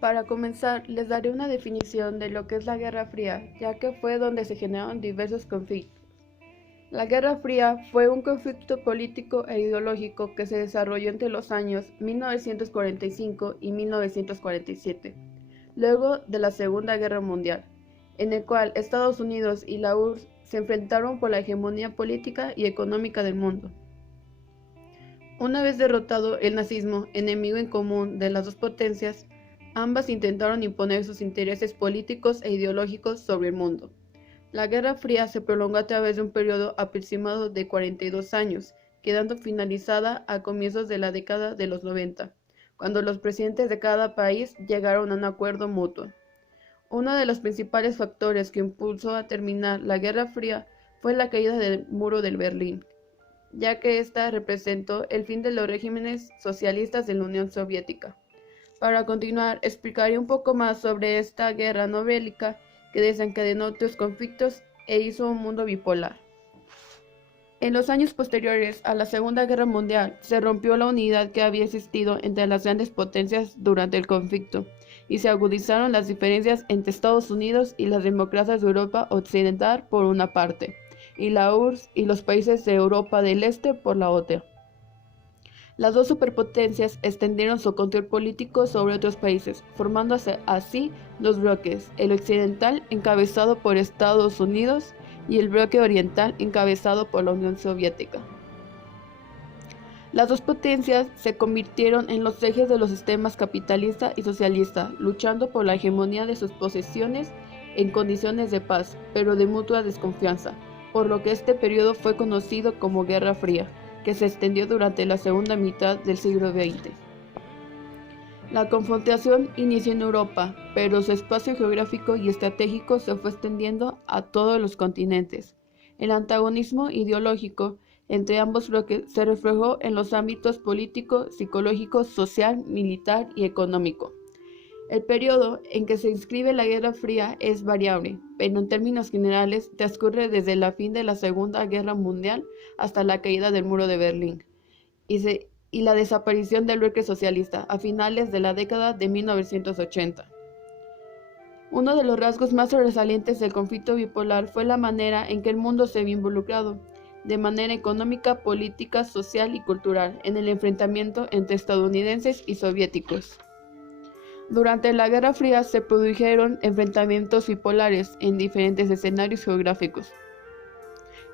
Para comenzar, les daré una definición de lo que es la Guerra Fría, ya que fue donde se generaron diversos conflictos. La Guerra Fría fue un conflicto político e ideológico que se desarrolló entre los años 1945 y 1947, luego de la Segunda Guerra Mundial, en el cual Estados Unidos y la URSS se enfrentaron por la hegemonía política y económica del mundo. Una vez derrotado el nazismo, enemigo en común de las dos potencias, ambas intentaron imponer sus intereses políticos e ideológicos sobre el mundo. La Guerra Fría se prolongó a través de un periodo aproximado de 42 años, quedando finalizada a comienzos de la década de los 90, cuando los presidentes de cada país llegaron a un acuerdo mutuo. Uno de los principales factores que impulsó a terminar la Guerra Fría fue la caída del muro de Berlín, ya que ésta representó el fin de los regímenes socialistas de la Unión Soviética. Para continuar, explicaré un poco más sobre esta guerra no bélica que desencadenó otros conflictos e hizo un mundo bipolar. En los años posteriores a la Segunda Guerra Mundial, se rompió la unidad que había existido entre las grandes potencias durante el conflicto, y se agudizaron las diferencias entre Estados Unidos y las democracias de Europa Occidental por una parte, y la URSS y los países de Europa del Este por la otra. Las dos superpotencias extendieron su control político sobre otros países, formando así dos bloques, el occidental encabezado por Estados Unidos y el bloque oriental encabezado por la Unión Soviética. Las dos potencias se convirtieron en los ejes de los sistemas capitalista y socialista, luchando por la hegemonía de sus posesiones en condiciones de paz, pero de mutua desconfianza, por lo que este periodo fue conocido como Guerra Fría, que se extendió durante la segunda mitad del siglo XX. La confrontación inició en Europa, pero su espacio geográfico y estratégico se fue extendiendo a todos los continentes. El antagonismo ideológico entre ambos bloques se reflejó en los ámbitos político, psicológico, social, militar y económico. El periodo en que se inscribe la Guerra Fría es variable, pero en términos generales transcurre desde el fin de la Segunda Guerra Mundial hasta la caída del Muro de Berlín y la desaparición del bloque socialista a finales de la década de 1980. Uno de los rasgos más sobresalientes del conflicto bipolar fue la manera en que el mundo se vio involucrado, de manera económica, política, social y cultural, en el enfrentamiento entre estadounidenses y soviéticos. Durante la Guerra Fría se produjeron enfrentamientos bipolares en diferentes escenarios geográficos.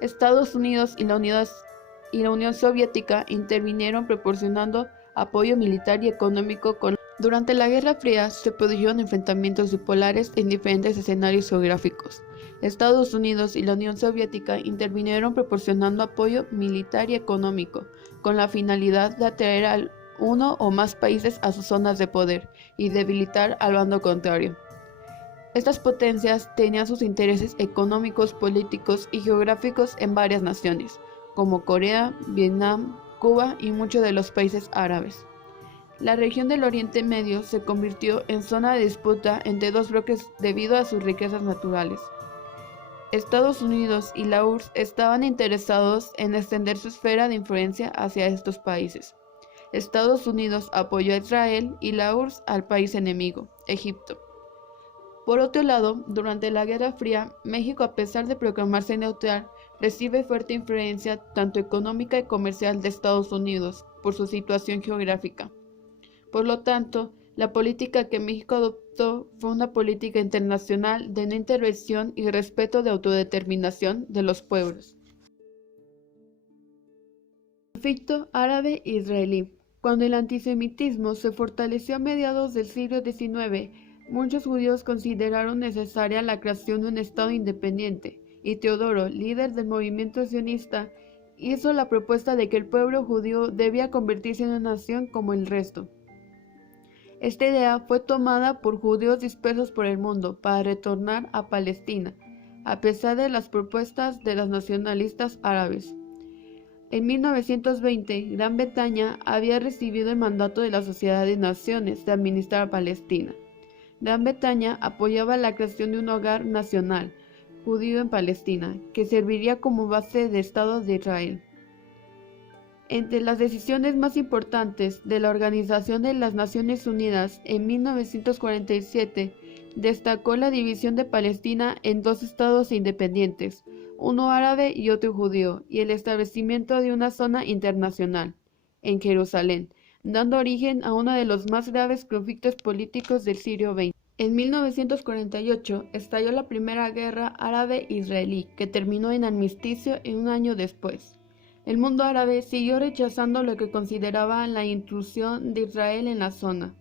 Estados Unidos y la Unión Soviética intervinieron proporcionando apoyo militar y económico. Durante la Guerra Fría se produjeron enfrentamientos bipolares en diferentes escenarios geográficos. Estados Unidos y la Unión Soviética intervinieron proporcionando apoyo militar y económico, con la finalidad de atraer a uno o más países a sus zonas de poder y debilitar al bando contrario. Estas potencias tenían sus intereses económicos, políticos y geográficos en varias naciones, como Corea, Vietnam, Cuba y muchos de los países árabes. La región del Oriente Medio se convirtió en zona de disputa entre dos bloques debido a sus riquezas naturales. Estados Unidos y la URSS estaban interesados en extender su esfera de influencia hacia estos países. Estados Unidos apoyó a Israel y la URSS al país enemigo, Egipto. Por otro lado, durante la Guerra Fría, México, a pesar de proclamarse neutral, recibe fuerte influencia tanto económica y comercial de Estados Unidos por su situación geográfica. Por lo tanto, la política que México adoptó fue una política internacional de no intervención y respeto de autodeterminación de los pueblos. Conflicto árabe-israelí. Cuando el antisemitismo se fortaleció a mediados del siglo XIX, muchos judíos consideraron necesaria la creación de un Estado independiente, y Teodoro, líder del movimiento sionista, hizo la propuesta de que el pueblo judío debía convertirse en una nación como el resto. Esta idea fue tomada por judíos dispersos por el mundo para retornar a Palestina, a pesar de las propuestas de los nacionalistas árabes. En 1920, Gran Bretaña había recibido el mandato de la Sociedad de Naciones de administrar Palestina. Gran Bretaña apoyaba la creación de un hogar nacional judío en Palestina, que serviría como base de Estado de Israel. Entre las decisiones más importantes de la Organización de las Naciones Unidas en 1947, destacó la división de Palestina en dos estados independientes, uno árabe y otro judío, y el establecimiento de una zona internacional, en Jerusalén, dando origen a uno de los más graves conflictos políticos del siglo XX. En 1948 estalló la Primera Guerra Árabe-Israelí, que terminó en armisticio un año después. El mundo árabe siguió rechazando lo que consideraba la intrusión de Israel en la zona.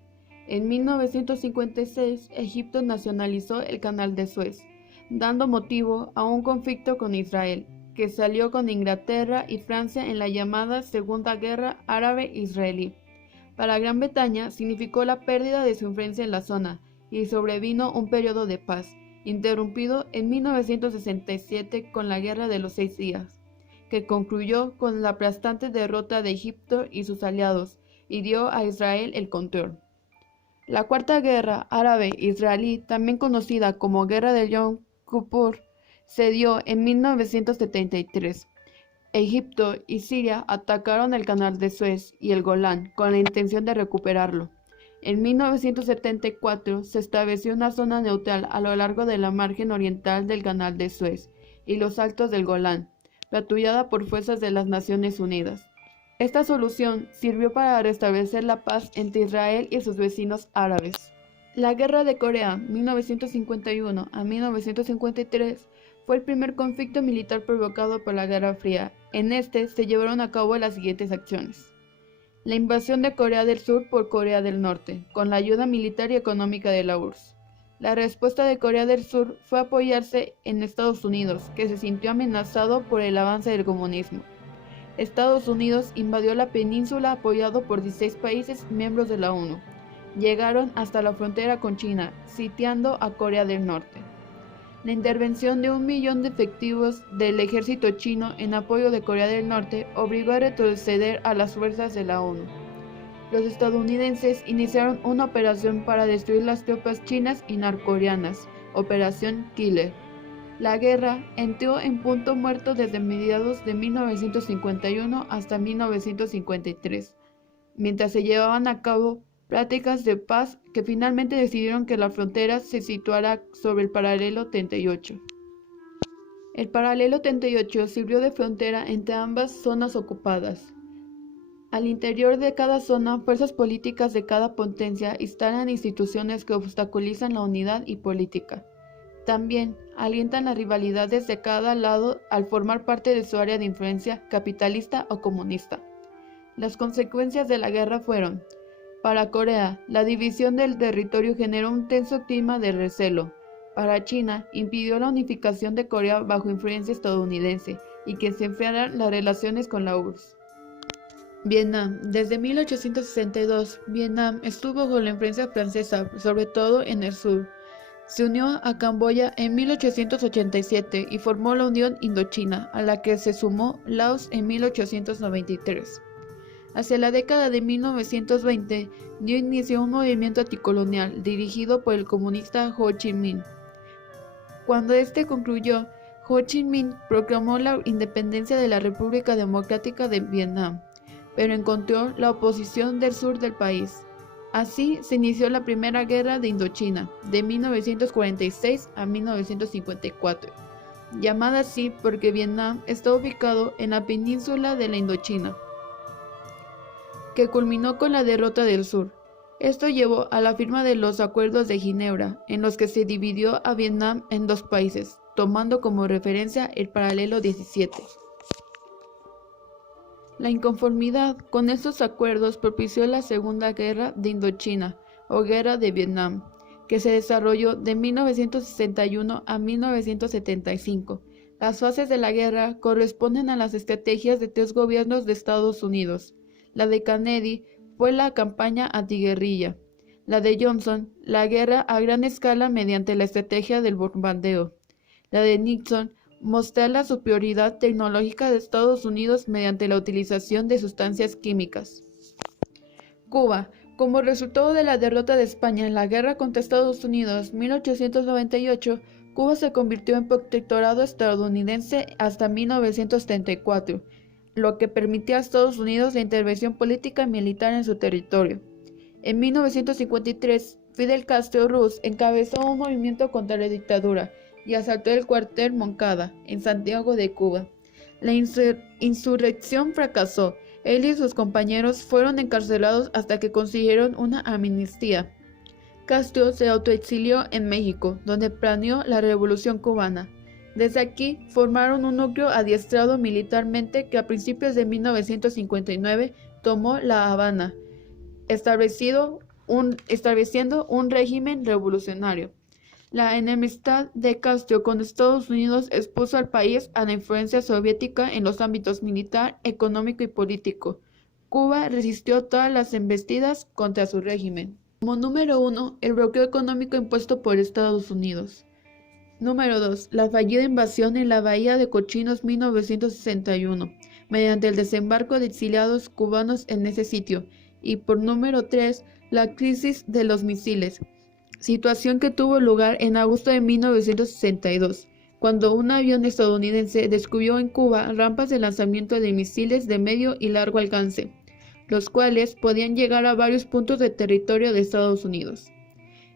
En 1956, Egipto nacionalizó el Canal de Suez, dando motivo a un conflicto con Israel, que salió con Inglaterra y Francia en la llamada Segunda Guerra Árabe-Israelí. Para Gran Bretaña significó la pérdida de su influencia en la zona, y sobrevino un periodo de paz, interrumpido en 1967 con la Guerra de los 6 Días, que concluyó con la aplastante derrota de Egipto y sus aliados, y dio a Israel el control. La Cuarta Guerra Árabe-Israelí, también conocida como Guerra de Yom Kippur, se dio en 1973. Egipto y Siria atacaron el Canal de Suez y el Golán con la intención de recuperarlo. En 1974 se estableció una zona neutral a lo largo de la margen oriental del Canal de Suez y los Altos del Golán, patrullada por fuerzas de las Naciones Unidas. Esta solución sirvió para restablecer la paz entre Israel y sus vecinos árabes. La Guerra de Corea, 1951 a 1953, fue el primer conflicto militar provocado por la Guerra Fría. En este se llevaron a cabo las siguientes acciones. La invasión de Corea del Sur por Corea del Norte, con la ayuda militar y económica de la URSS. La respuesta de Corea del Sur fue apoyarse en Estados Unidos, que se sintió amenazado por el avance del comunismo. Estados Unidos invadió la península apoyado por 16 países miembros de la ONU. Llegaron hasta la frontera con China, sitiando a Corea del Norte. La intervención de 1 millón de efectivos del ejército chino en apoyo de Corea del Norte obligó a retroceder a las fuerzas de la ONU. Los estadounidenses iniciaron una operación para destruir las tropas chinas y norcoreanas, Operación Killer. La guerra entró en punto muerto desde mediados de 1951 hasta 1953, mientras se llevaban a cabo prácticas de paz que finalmente decidieron que la frontera se situara sobre el paralelo 38. El paralelo 38 sirvió de frontera entre ambas zonas ocupadas. Al interior de cada zona, fuerzas políticas de cada potencia instalan instituciones que obstaculizan la unidad y política. También alientan las rivalidades de cada lado al formar parte de su área de influencia capitalista o comunista. Las consecuencias de la guerra fueron: para Corea, la división del territorio generó un tenso clima de recelo. Para China, impidió la unificación de Corea bajo influencia estadounidense y que se enfriaran las relaciones con la URSS. Vietnam. Desde 1862, Vietnam estuvo bajo la influencia francesa, sobre todo en el sur. Se unió a Camboya en 1887 y formó la Unión Indochina, a la que se sumó Laos en 1893. Hacia la década de 1920 dio inicio a un movimiento anticolonial dirigido por el comunista Ho Chi Minh. Cuando este concluyó, Ho Chi Minh proclamó la independencia de la República Democrática de Vietnam, pero encontró la oposición del sur del país. Así se inició la Primera Guerra de Indochina, de 1946 a 1954, llamada así porque Vietnam está ubicado en la península de la Indochina, que culminó con la derrota del sur. Esto llevó a la firma de los Acuerdos de Ginebra, en los que se dividió a Vietnam en dos países, tomando como referencia el paralelo 17. La inconformidad con estos acuerdos propició la Segunda Guerra de Indochina, o Guerra de Vietnam, que se desarrolló de 1961 a 1975. Las fases de la guerra corresponden a las estrategias de 3 gobiernos de Estados Unidos. La de Kennedy fue la campaña antiguerrilla. La de Johnson, la guerra a gran escala mediante la estrategia del bombardeo. La de Nixon, mostrar la superioridad tecnológica de Estados Unidos mediante la utilización de sustancias químicas. Cuba. Como resultado de la derrota de España en la guerra contra Estados Unidos 1898, Cuba se convirtió en protectorado estadounidense hasta 1934. lo que permitía a Estados Unidos la intervención política y militar en su territorio. En 1953, Fidel Castro Ruz encabezó un movimiento contra la dictadura y asaltó el cuartel Moncada, en Santiago de Cuba. La insurrección fracasó. Él y sus compañeros fueron encarcelados hasta que consiguieron una amnistía. Castro se autoexilió en México, donde planeó la Revolución Cubana. Desde aquí formaron un núcleo adiestrado militarmente que a principios de 1959 tomó La Habana, estableciendo un régimen revolucionario. La enemistad de Castro con Estados Unidos expuso al país a la influencia soviética en los ámbitos militar, económico y político. Cuba resistió todas las embestidas contra su régimen. Como número 1, el bloqueo económico impuesto por Estados Unidos. Número 2, la fallida invasión en la Bahía de Cochinos 1961, mediante el desembarco de exiliados cubanos en ese sitio. Y por número 3, la crisis de los misiles, situación que tuvo lugar en agosto de 1962, cuando un avión estadounidense descubrió en Cuba rampas de lanzamiento de misiles de medio y largo alcance, los cuales podían llegar a varios puntos de territorio de Estados Unidos.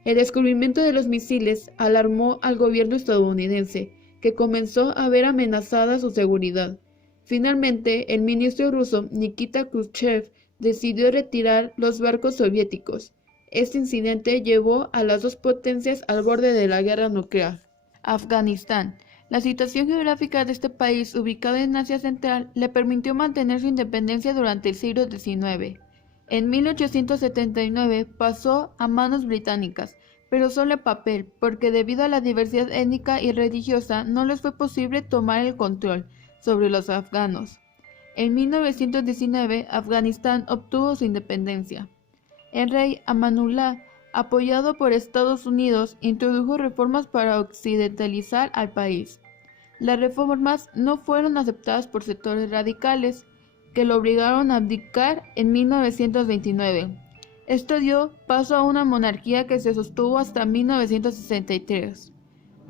El descubrimiento de los misiles alarmó al gobierno estadounidense, que comenzó a ver amenazada su seguridad. Finalmente, el ministro ruso Nikita Khrushchev decidió retirar los barcos soviéticos. Este incidente llevó a las dos potencias al borde de la guerra nuclear. Afganistán. La situación geográfica de este país, ubicado en Asia Central, le permitió mantener su independencia durante el siglo XIX. En 1879 pasó a manos británicas, pero solo en papel, porque debido a la diversidad étnica y religiosa no les fue posible tomar el control sobre los afganos. En 1919, Afganistán obtuvo su independencia. El rey Amanullah, apoyado por Estados Unidos, introdujo reformas para occidentalizar al país. Las reformas no fueron aceptadas por sectores radicales, que lo obligaron a abdicar en 1929. Esto dio paso a una monarquía que se sostuvo hasta 1963.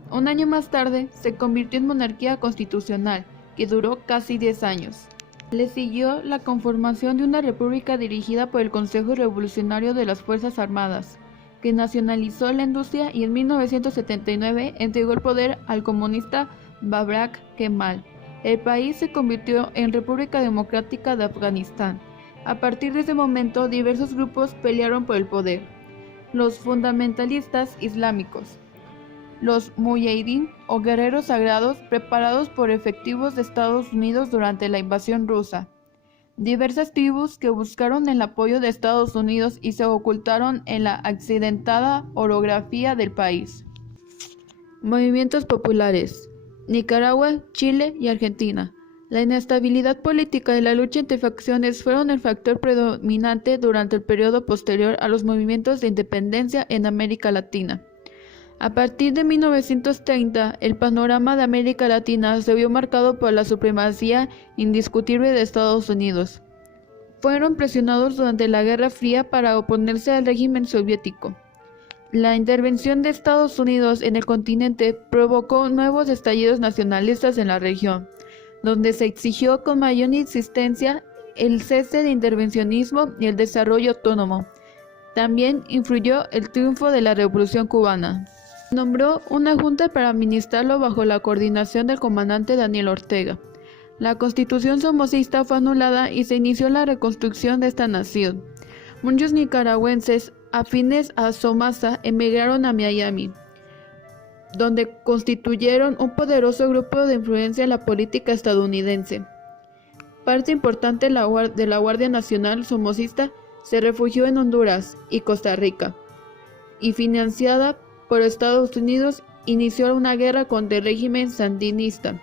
Un año más tarde, se convirtió en monarquía constitucional, que duró casi 10 años. Le siguió la conformación de una república dirigida por el Consejo Revolucionario de las Fuerzas Armadas, que nacionalizó la industria y en 1979 entregó el poder al comunista Babrak Kemal. El país se convirtió en República Democrática de Afganistán. A partir de ese momento, diversos grupos pelearon por el poder. Los fundamentalistas islámicos, los mujahidín o guerreros sagrados preparados por efectivos de Estados Unidos durante la invasión rusa. Diversas tribus que buscaron el apoyo de Estados Unidos y se ocultaron en la accidentada orografía del país. Movimientos populares. Nicaragua, Chile y Argentina. La inestabilidad política y la lucha entre facciones fueron el factor predominante durante el periodo posterior a los movimientos de independencia en América Latina. A partir de 1930, el panorama de América Latina se vio marcado por la supremacía indiscutible de Estados Unidos. Fueron presionados durante la Guerra Fría para oponerse al régimen soviético. La intervención de Estados Unidos en el continente provocó nuevos estallidos nacionalistas en la región, donde se exigió con mayor insistencia el cese de intervencionismo y el desarrollo autónomo. También influyó el triunfo de la Revolución Cubana. Nombró una junta para administrarlo bajo la coordinación del comandante Daniel Ortega. La constitución somocista fue anulada y se inició la reconstrucción de esta nación. Muchos nicaragüenses afines a Somasa emigraron a Miami, donde constituyeron un poderoso grupo de influencia en la política estadounidense. Parte importante de la Guardia Nacional somocista se refugió en Honduras y Costa Rica, y financiada por Estados Unidos, inició una guerra contra el régimen sandinista.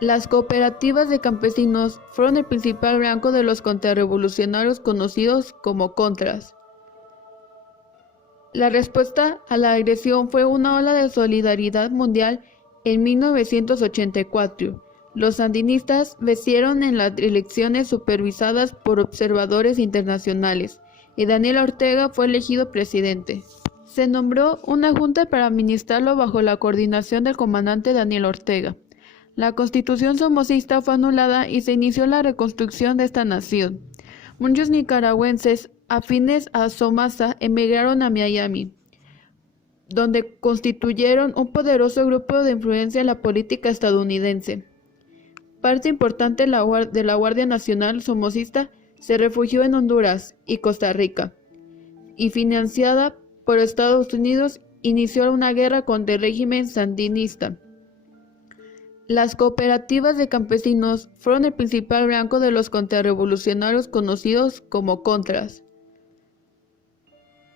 Las cooperativas de campesinos fueron el principal blanco de los contrarrevolucionarios conocidos como Contras. La respuesta a la agresión fue una ola de solidaridad mundial en 1984. Los sandinistas vencieron en las elecciones supervisadas por observadores internacionales y Daniel Ortega fue elegido presidente. Se nombró una junta para administrarlo bajo la coordinación del comandante Daniel Ortega. La constitución somocista fue anulada y se inició la reconstrucción de esta nación. Muchos nicaragüenses afines a Somasa emigraron a Miami, donde constituyeron un poderoso grupo de influencia en la política estadounidense. Parte importante de la Guardia Nacional somocista se refugió en Honduras y Costa Rica, y financiada por Estados Unidos, inició una guerra contra el régimen sandinista. Las cooperativas de campesinos fueron el principal blanco de los contrarrevolucionarios conocidos como Contras.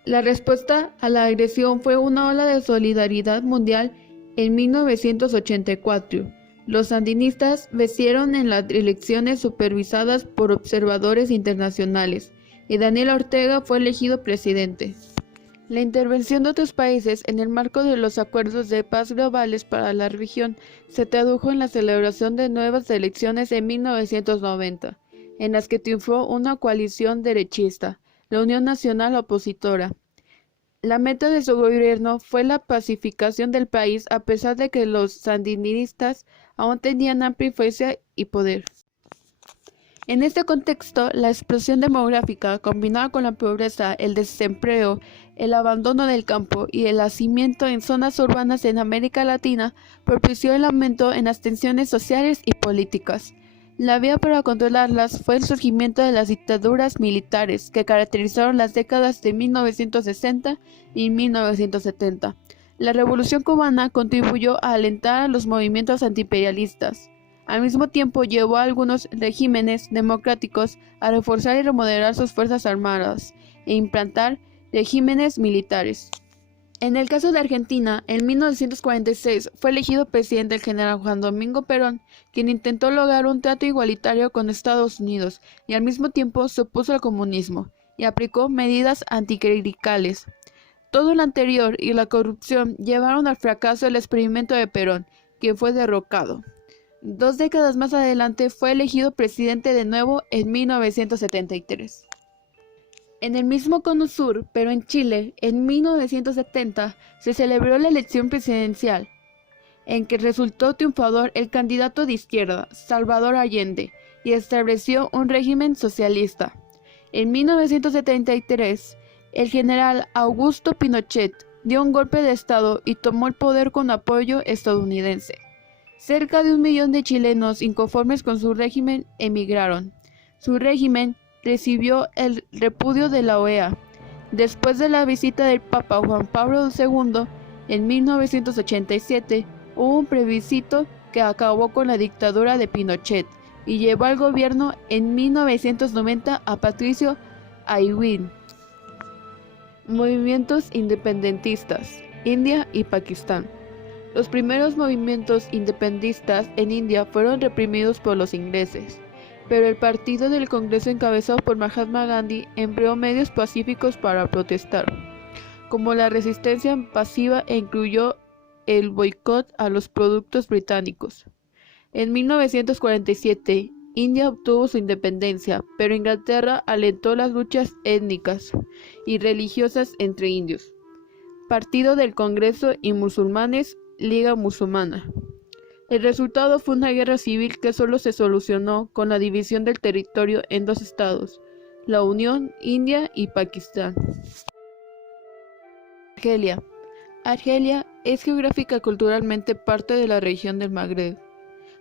La respuesta a la agresión fue una ola de solidaridad mundial en 1984. Los sandinistas vencieron en las elecciones supervisadas por observadores internacionales y Daniel Ortega fue elegido presidente. La intervención de otros países en el marco de los acuerdos de paz globales para la región se tradujo en la celebración de nuevas elecciones en 1990, en las que triunfó una coalición derechista, la Unión Nacional Opositora. La meta de su gobierno fue la pacificación del país a pesar de que los sandinistas aún tenían amplia influencia y poder. En este contexto, la explosión demográfica, combinada con la pobreza, el desempleo, el abandono del campo y el hacinamiento en zonas urbanas en América Latina, propició el aumento en las tensiones sociales y políticas. La vía para controlarlas fue el surgimiento de las dictaduras militares que caracterizaron las décadas de 1960 y 1970. La Revolución cubana contribuyó a alentar a los movimientos antiimperialistas. Al mismo tiempo, llevó a algunos regímenes democráticos a reforzar y remodelar sus fuerzas armadas e implantar regímenes militares. En el caso de Argentina, en 1946 fue elegido presidente el general Juan Domingo Perón, quien intentó lograr un trato igualitario con Estados Unidos y al mismo tiempo se opuso al comunismo y aplicó medidas anticlericales. Todo lo anterior y la corrupción llevaron al fracaso del experimento de Perón, quien fue derrocado. 2 décadas más adelante fue elegido presidente de nuevo en 1973. En el mismo Cono Sur, pero en Chile, en 1970, se celebró la elección presidencial, en que resultó triunfador el candidato de izquierda, Salvador Allende, y estableció un régimen socialista. En 1973, el general Augusto Pinochet dio un golpe de Estado y tomó el poder con apoyo estadounidense. Cerca de 1 millón de chilenos inconformes con su régimen emigraron. Su régimen recibió el repudio de la OEA. Después de la visita del Papa Juan Pablo II en 1987, hubo un plebiscito que acabó con la dictadura de Pinochet y llevó al gobierno en 1990 a Patricio Aylwin. Movimientos independentistas, India y Pakistán. Los primeros movimientos independentistas en India fueron reprimidos por los ingleses, pero el partido del Congreso encabezado por Mahatma Gandhi empleó medios pacíficos para protestar, como la resistencia pasiva e incluyó el boicot a los productos británicos. En 1947, India obtuvo su independencia, pero Inglaterra alentó las luchas étnicas y religiosas entre indios. Partido del Congreso y musulmanes, Liga Musulmana. El resultado fue una guerra civil que solo se solucionó con la división del territorio en 2 estados, la Unión, India y Pakistán. Argelia. Argelia es geográfica y culturalmente parte de la región del Magreb.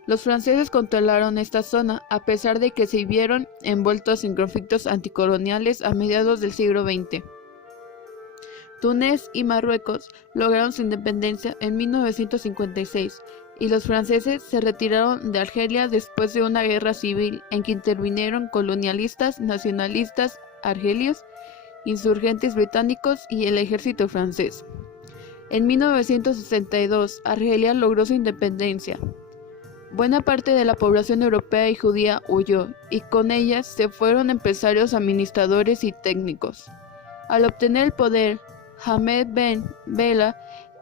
Los franceses controlaron esta zona a pesar de que se vieron envueltos en conflictos anticoloniales a mediados del siglo XX. Túnez y Marruecos lograron su independencia en 1956 y los franceses se retiraron de Argelia después de una guerra civil en que intervinieron colonialistas, nacionalistas argelios, insurgentes británicos y el ejército francés. En 1962, Argelia logró su independencia. Buena parte de la población europea y judía huyó, y con ellas se fueron empresarios, administradores y técnicos. Al obtener el poder, Ahmed Ben Bella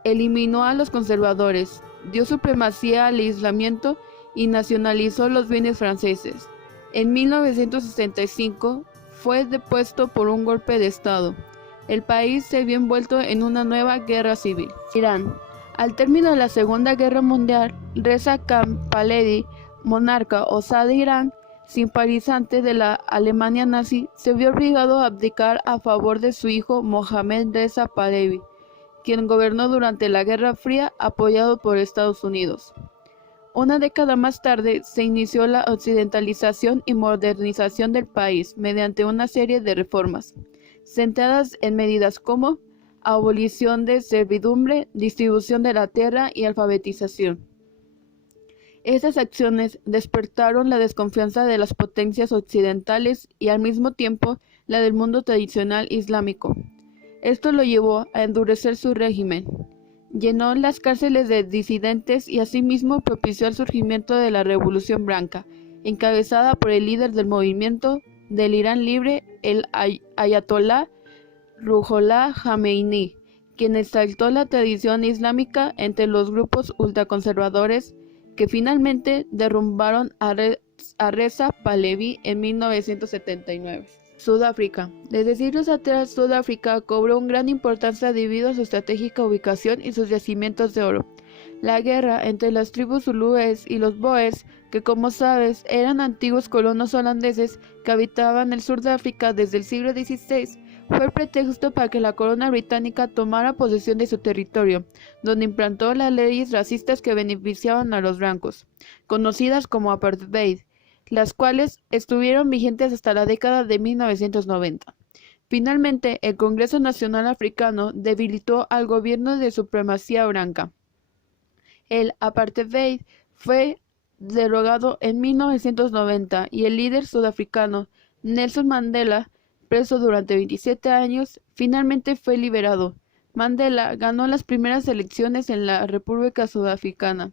eliminó a los conservadores, dio supremacía al aislamiento y nacionalizó los bienes franceses. En 1965 fue depuesto por un golpe de Estado. El país se vio envuelto en una nueva guerra civil. Irán. Al término de la Segunda Guerra Mundial, Reza Khan Pahlavi, monarca o Shah de Irán, simpatizante de la Alemania nazi, se vio obligado a abdicar a favor de su hijo Mohammad Reza Pahlavi, quien gobernó durante la Guerra Fría apoyado por Estados Unidos. Una década más tarde se inició la occidentalización y modernización del país mediante una serie de reformas, centradas en medidas como abolición de servidumbre, distribución de la tierra y alfabetización. Estas acciones despertaron la desconfianza de las potencias occidentales y al mismo tiempo la del mundo tradicional islámico. Esto lo llevó a endurecer su régimen, llenó las cárceles de disidentes y asimismo propició el surgimiento de la Revolución Blanca, encabezada por el líder del movimiento del Irán libre, el ayatolá Ruhollah Jomeini, quien exaltó la tradición islámica entre los grupos ultraconservadores que finalmente derrumbaron a Reza Pahlavi en 1979. Sudáfrica. Desde siglos atrás, Sudáfrica cobró una gran importancia debido a su estratégica ubicación y sus yacimientos de oro. La guerra entre las tribus zulúes y los boers, que como sabes eran antiguos colonos holandeses que habitaban el sur de África desde el siglo XVI, fue el pretexto para que la corona británica tomara posesión de su territorio, donde implantó las leyes racistas que beneficiaban a los blancos, conocidas como apartheid, las cuales estuvieron vigentes hasta la década de 1990. Finalmente, el Congreso Nacional Africano debilitó al gobierno de supremacía blanca. El apartheid fue derogado en 1990 y el líder sudafricano Nelson Mandela, preso durante 27 años, finalmente fue liberado. Mandela ganó las primeras elecciones en la República Sudafricana.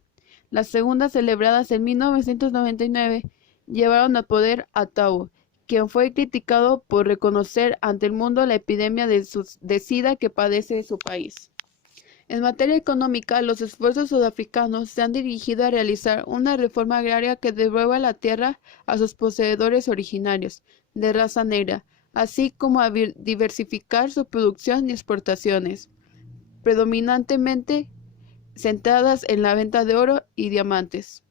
Las segundas, celebradas en 1999, llevaron al poder a Thabo, quien fue criticado por reconocer ante el mundo la epidemia de SIDA que padece su país. En materia económica, los esfuerzos sudafricanos se han dirigido a realizar una reforma agraria que devuelva la tierra a sus poseedores originarios, de raza negra, así como a diversificar su producción y exportaciones, predominantemente centradas en la venta de oro y diamantes.